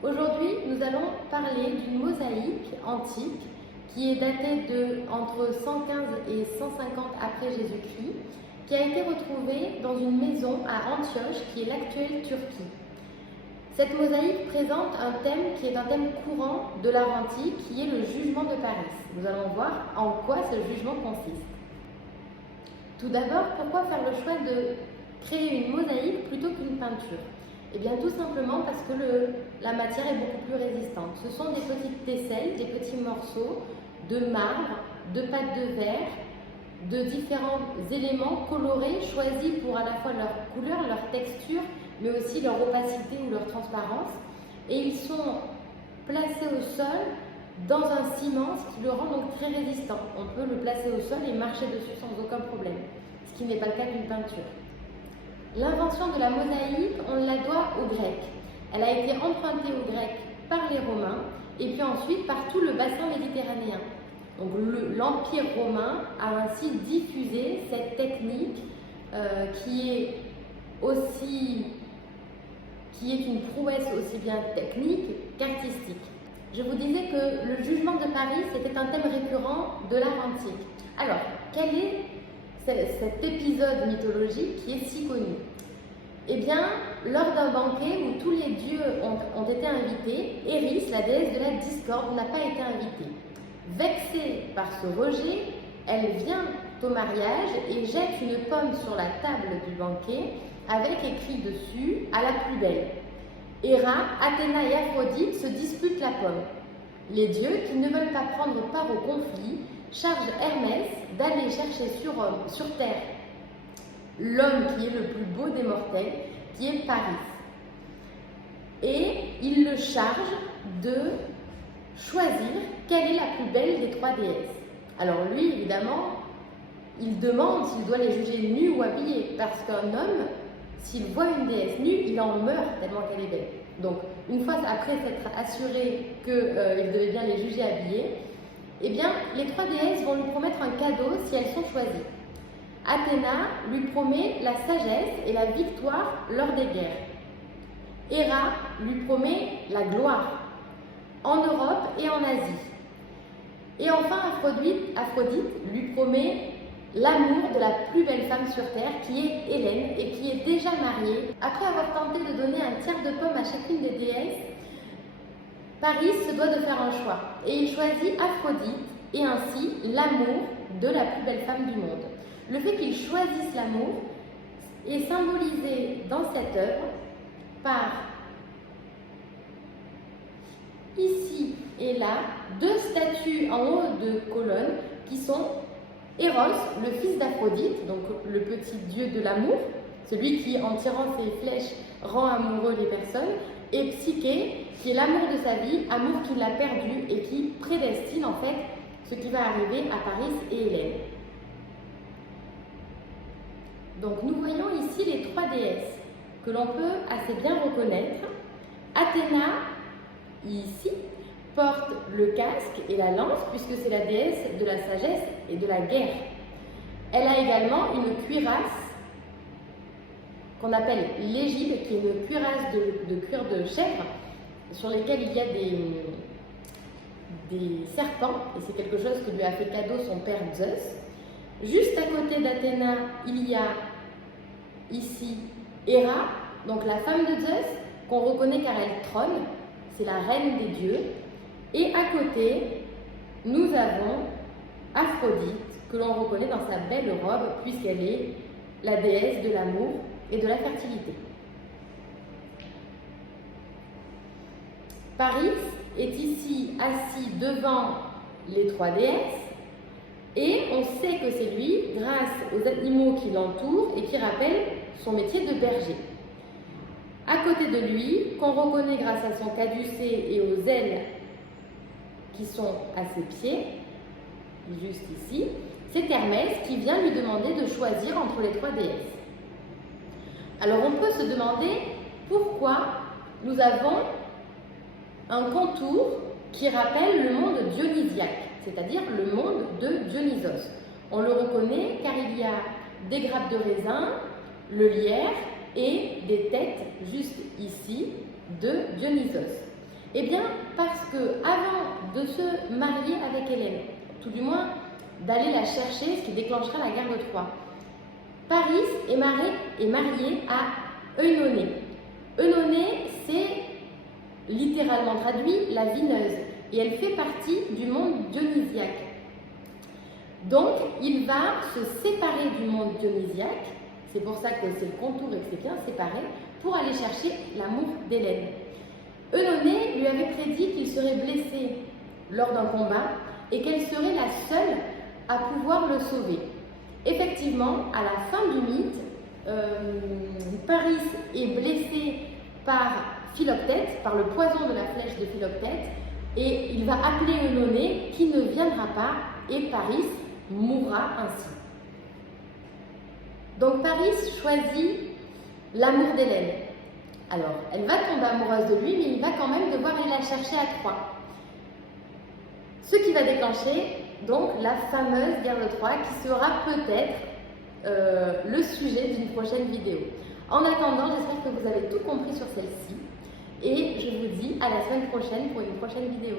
Aujourd'hui, nous allons parler d'une mosaïque antique qui est datée de entre 115 et 150 après Jésus-Christ, qui a été retrouvée dans une maison à Antioche, qui est l'actuelle Turquie. Cette mosaïque présente un thème qui est un thème courant de l'art antique, qui est le jugement de Paris. Nous allons voir en quoi ce jugement consiste. Tout d'abord, pourquoi faire le choix de créer une mosaïque plutôt qu'une peinture? Eh bien tout simplement parce que la matière est beaucoup plus résistante. Ce sont des petites tesselles, des petits morceaux de marbre, de pâte de verre, de différents éléments colorés choisis pour à la fois leur couleur, leur texture, mais aussi leur opacité ou leur transparence. Et ils sont placés au sol dans un ciment, ce qui le rend donc très résistant. On peut le placer au sol et marcher dessus sans aucun problème, ce qui n'est pas le cas d'une peinture. L'invention de la mosaïque, on la doit aux Grecs. Elle a été empruntée aux Grecs par les Romains et puis ensuite par tout le bassin méditerranéen. Donc l'Empire romain a ainsi diffusé cette technique qui est une prouesse aussi bien technique qu'artistique. Je vous disais que le jugement de Paris, c'était un thème récurrent de l'art antique. Alors, quel est cet épisode mythologique qui est si connu? Eh bien, lors d'un banquet où tous les dieux ont été invités, Eris, la déesse de la discorde, n'a pas été invitée. Vexée par ce rejet, elle vient au mariage et jette une pomme sur la table du banquet avec écrit dessus « à la plus belle ». Héra, Athéna et Aphrodite se disputent la pomme. Les dieux, qui ne veulent pas prendre part au conflit, chargent Hermès d'aller chercher sur terre l'homme qui est le plus beau des mortels, qui est Paris. Et il le charge de choisir quelle est la plus belle des trois déesses. Alors lui, évidemment, il demande s'il doit les juger nues ou habillées, parce qu'un homme, s'il voit une déesse nue, il en meurt tellement qu'elle est belle. Donc, une fois après s'être assuré qu'il devait bien les juger habillées, eh bien, les trois déesses vont lui promettre un cadeau si elles sont choisies. Athéna lui promet la sagesse et la victoire lors des guerres. Héra lui promet la gloire en Europe et en Asie. Et enfin, Aphrodite lui promet l'amour de la plus belle femme sur terre, qui est Hélène et qui est déjà mariée. Après avoir tenté de donner un tiers de pomme à chacune des déesses, Paris se doit de faire un choix. Et il choisit Aphrodite et ainsi l'amour de la plus belle femme du monde. Le fait qu'il choisisse l'amour est symbolisé dans cette œuvre par, ici et là, deux statues en haut de colonnes qui sont Eros, le fils d'Aphrodite, donc le petit dieu de l'amour, celui qui, en tirant ses flèches, rend amoureux les personnes, et Psyché, qui est l'amour de sa vie, amour qu'il a perdu et qui prédestine en fait ce qui va arriver à Paris et Hélène. Donc nous voyons ici les trois déesses que l'on peut assez bien reconnaître. Athéna, ici, porte le casque et la lance puisque c'est la déesse de la sagesse et de la guerre. Elle a également une cuirasse qu'on appelle l'égibe, qui est une cuirasse de cuir de chèvre sur lesquelles il y a des serpents, et c'est quelque chose que lui a fait cadeau son père Zeus. Juste à côté d'Athéna, il y a ici Héra, donc la femme de Zeus, qu'on reconnaît car elle trône, c'est la reine des dieux. Et à côté, nous avons Aphrodite, que l'on reconnaît dans sa belle robe, puisqu'elle est la déesse de l'amour et de la fertilité. Paris est ici assis devant les trois déesses, et on sait que c'est lui grâce aux animaux qui l'entourent et qui rappellent son métier de berger. À côté de lui, qu'on reconnaît grâce à son caducée et aux ailes qui sont à ses pieds, juste ici, c'est Hermès qui vient lui demander de choisir entre les trois déesses. Alors on peut se demander pourquoi nous avons un contour qui rappelle le monde dionysiaque, c'est-à-dire le monde de Dionysos. On le reconnaît car il y a des grappes de raisin, le lierre et des têtes juste ici de Dionysos. Eh bien, parce que avant de se marier avec Hélène, tout du moins d'aller la chercher, ce qui déclenchera la guerre de Troie, Paris est marié à Eunoné. Eunoné, c'est littéralement traduit la vineuse, et elle fait partie du monde dionysiaque. Donc, il va se séparer du monde dionysiaque, c'est pour ça que c'est le contour et que c'est bien séparé, pour aller chercher l'amour d'Hélène. Eunoné lui avait prédit qu'il serait blessé lors d'un combat et qu'elle serait la seule à pouvoir le sauver. Effectivement, à la fin du mythe, Paris est blessé par Philoctète, par le poison de la flèche de Philoctète, et il va appeler Eunoné qui ne viendra pas, et Paris mourra ainsi. Donc Paris choisit l'amour d'Hélène. Alors, elle va tomber amoureuse de lui, mais il va quand même devoir aller la chercher à Troie. Ce qui va déclencher donc la fameuse guerre de Troie, qui sera peut-être le sujet d'une prochaine vidéo. En attendant, j'espère que vous avez tout compris sur celle-ci, et je vous dis à la semaine prochaine pour une prochaine vidéo.